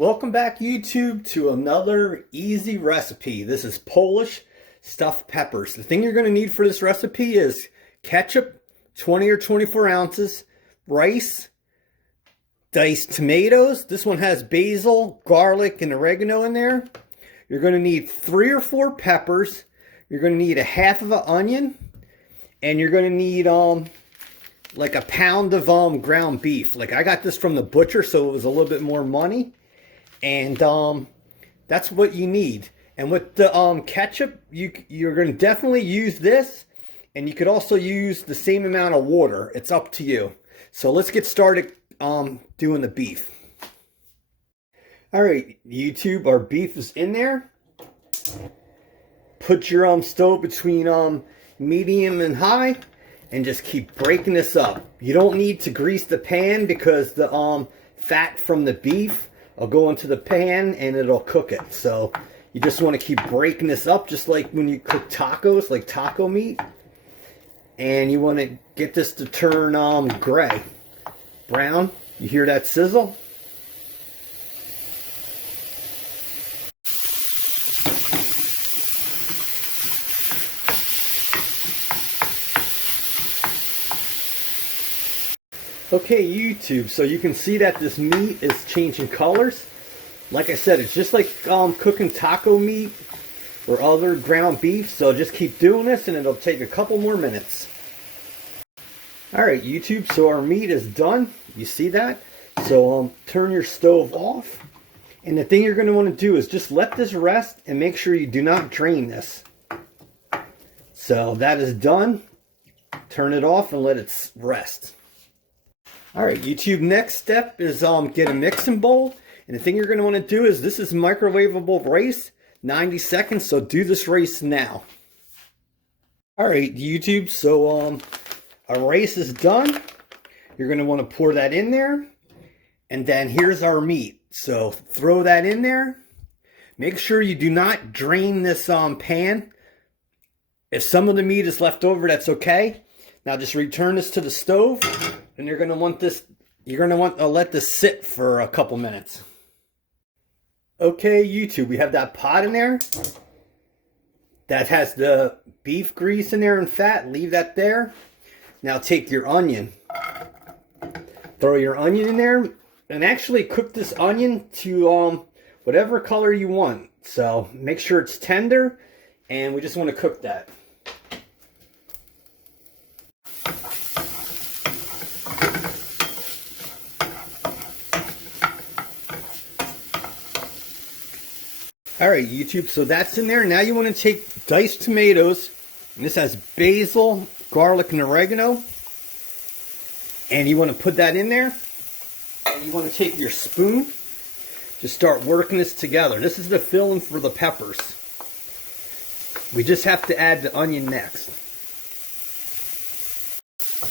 Welcome back, YouTube, to another easy recipe. This is Polish stuffed peppers. The thing you're going to need for this recipe is ketchup, 20 or 24 ounces, rice, diced tomatoes. This one has basil, garlic, and oregano in there. You're going to need 3 or 4 peppers. You're going to need a half of an onion, and you're going to need like a pound of ground beef. Like, I got this from the butcher, so it was a little bit more money. And that's what you need. And with the ketchup, you're going to definitely use this, and you could also use the same amount of water. It's up to you. So let's get started doing the beef. All right, YouTube, our beef is in there. Put your stove between medium and high, and just keep breaking this up. You don't need to grease the pan because the fat from the beef will go into the pan and it'll cook it. So you just want to keep breaking this up, just like when you cook tacos, like taco meat. And you want to get this to turn gray, brown. You hear that sizzle? Okay, YouTube, so you can see that this meat is changing colors. Like I said, it's just like cooking taco meat or other ground beef, so just keep doing this and it'll take a couple more minutes. Alright, YouTube, so our meat is done. You see that? So turn your stove off. And the thing you're going to want to do is just let this rest and make sure you do not drain this. So that is done. Turn it off and let it rest. Alright, YouTube, next step is get a mixing bowl. And the thing you're going to want to do is, this is microwavable rice, 90 seconds, so do this rice now. Alright, YouTube, so our rice is done. You're going to want to pour that in there. And then here's our meat. So throw that in there. Make sure you do not drain this pan. If some of the meat is left over, that's okay. Now just return this to the stove. And you're going to want this, you're going to want to let this sit for a couple minutes. Okay, YouTube, we have that pot in there. That has the beef grease in there and fat. Leave that there. Now take your onion. Throw your onion in there. And actually cook this onion to whatever color you want. So make sure it's tender. And we just want to cook that. Alright, YouTube, so that's in there. Now you want to take diced tomatoes, and this has basil, garlic, and oregano. And you want to put that in there. And you want to take your spoon, just start working this together. This is the filling for the peppers. We just have to add the onion next.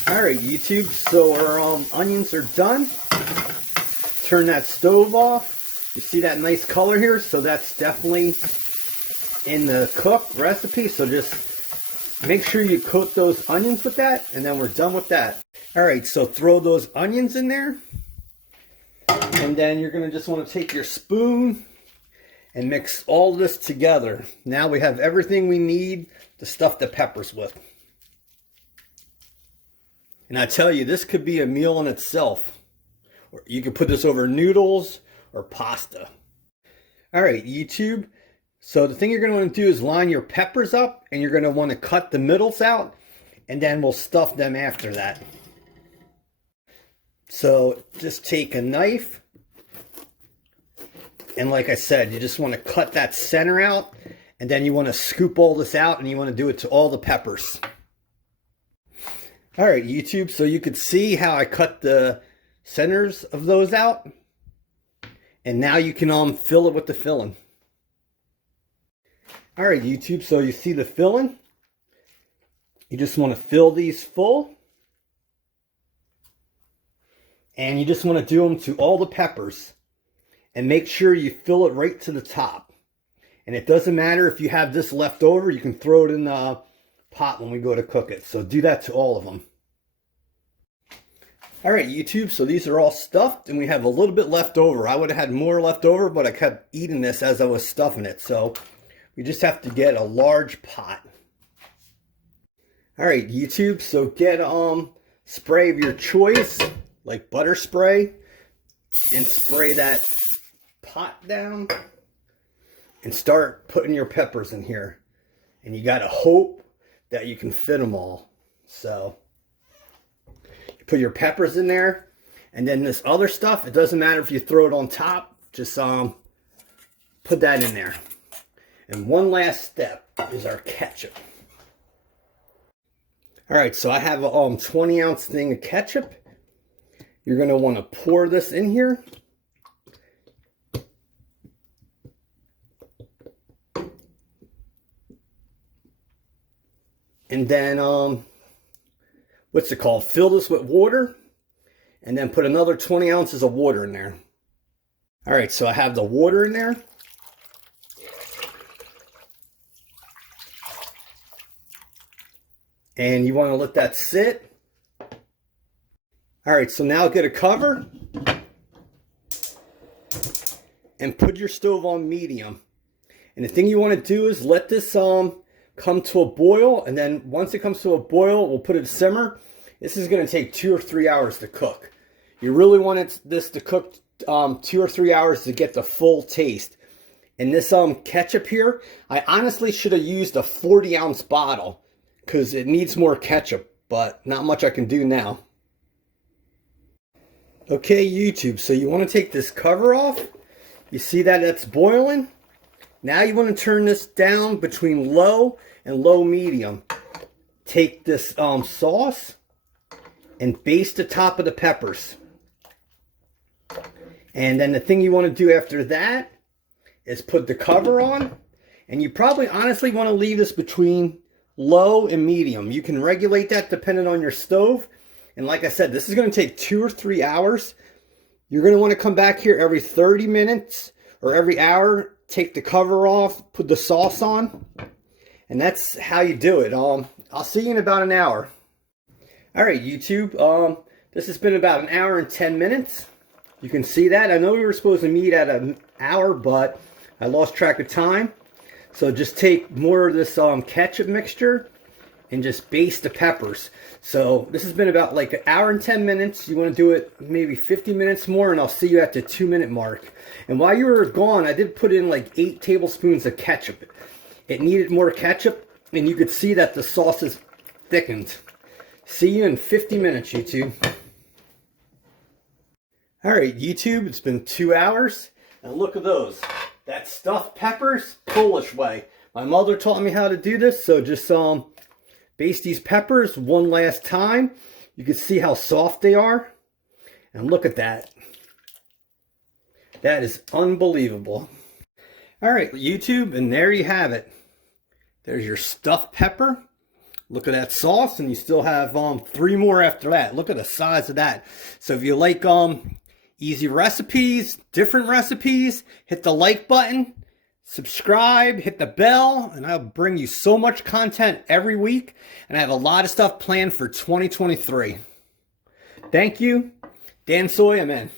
Alright, YouTube, so our onions are done. Turn that stove off. You see that nice color here? So that's definitely in the cook recipe. So just make sure you coat those onions with that, and then we're done with that. Alright, so throw those onions in there. And then you're going to just want to take your spoon and mix all this together. Now we have everything we need to stuff the peppers with. And I tell you, this could be a meal in itself. Or you could put this over noodles or pasta. Alright, YouTube, so the thing you're going to want to do is line your peppers up, and you're going to want to cut the middles out, and then we'll stuff them after that. So just take a knife, and like I said, you just want to cut that center out, and then you want to scoop all this out, and you want to do it to all the peppers. Alright, YouTube, so you could see how I cut the centers of those out. And now you can fill it with the filling. Alright, YouTube, so you see the filling. You just want to fill these full. And you just want to do them to all the peppers. And make sure you fill it right to the top. And it doesn't matter if you have this left over, you can throw it in the pot when we go to cook it. So do that to all of them. All right, YouTube, so these are all stuffed and we have a little bit left over. I would have had more left over, but I kept eating this as I was stuffing it. So we just have to get a large pot. All right, YouTube, so get spray of your choice, like butter spray, and spray that pot down and start putting your peppers in here. And you got to hope that you can fit them all. So you put your peppers in there, and then this other stuff, it doesn't matter if you throw it on top, just put that in there. And one last step is our ketchup. All right, so I have a 20-ounce thing of ketchup. You're going to want to pour this in here. And then, what's it called? Fill this with water. And then put another 20 ounces of water in there. All right, so I have the water in there. And you want to let that sit. All right, so now get a cover. And put your stove on medium. And the thing you want to do is let this come to a boil, and then once it comes to a boil, we'll put it to simmer. This is going to take 2 or 3 hours to cook. You really want this to cook 2 or 3 hours to get the full taste. And this ketchup here, I honestly should have used a 40-ounce bottle because it needs more ketchup, but not much I can do now. Okay, YouTube, so you want to take this cover off. You see that that's boiling? Now you want to turn this down between low and low medium. Take this sauce and baste the top of the peppers. And then the thing you want to do after that is put the cover on. And you probably honestly want to leave this between low and medium. You can regulate that depending on your stove. And like I said, this is going to take 2 or 3 hours. You're going to want to come back here every 30 minutes or every hour. Take the cover off, put the sauce on, and that's how you do it. I'll see you in about an hour. All right, YouTube, this has been about an hour and 10 minutes. You can see that. I know we were supposed to meet at an hour, but I lost track of time. So just take more of this ketchup mixture and just baste the peppers. So this has been about like an hour and 10 minutes. You want to do it maybe 50 minutes more, and I'll see you at the 2-minute mark. And while you were gone, I did put in like 8 tablespoons of ketchup. It needed more ketchup, and you could see that the sauce is thickened. See you in 50 minutes, YouTube. All right, YouTube, it's been 2 hours, and look at those. That's stuffed peppers, Polish way. My mother taught me how to do this, so just baste these peppers one last time. You can see how soft they are. And look at that. That is unbelievable. All right, YouTube, and there you have it. There's your stuffed pepper. Look at that sauce, and you still have 3 more after that. Look at the size of that. So if you like easy recipes, different recipes, hit the like button. Subscribe, hit the bell, and I'll bring you so much content every week. And I have a lot of stuff planned for 2023. Thank you. Dan Soy, I'm in.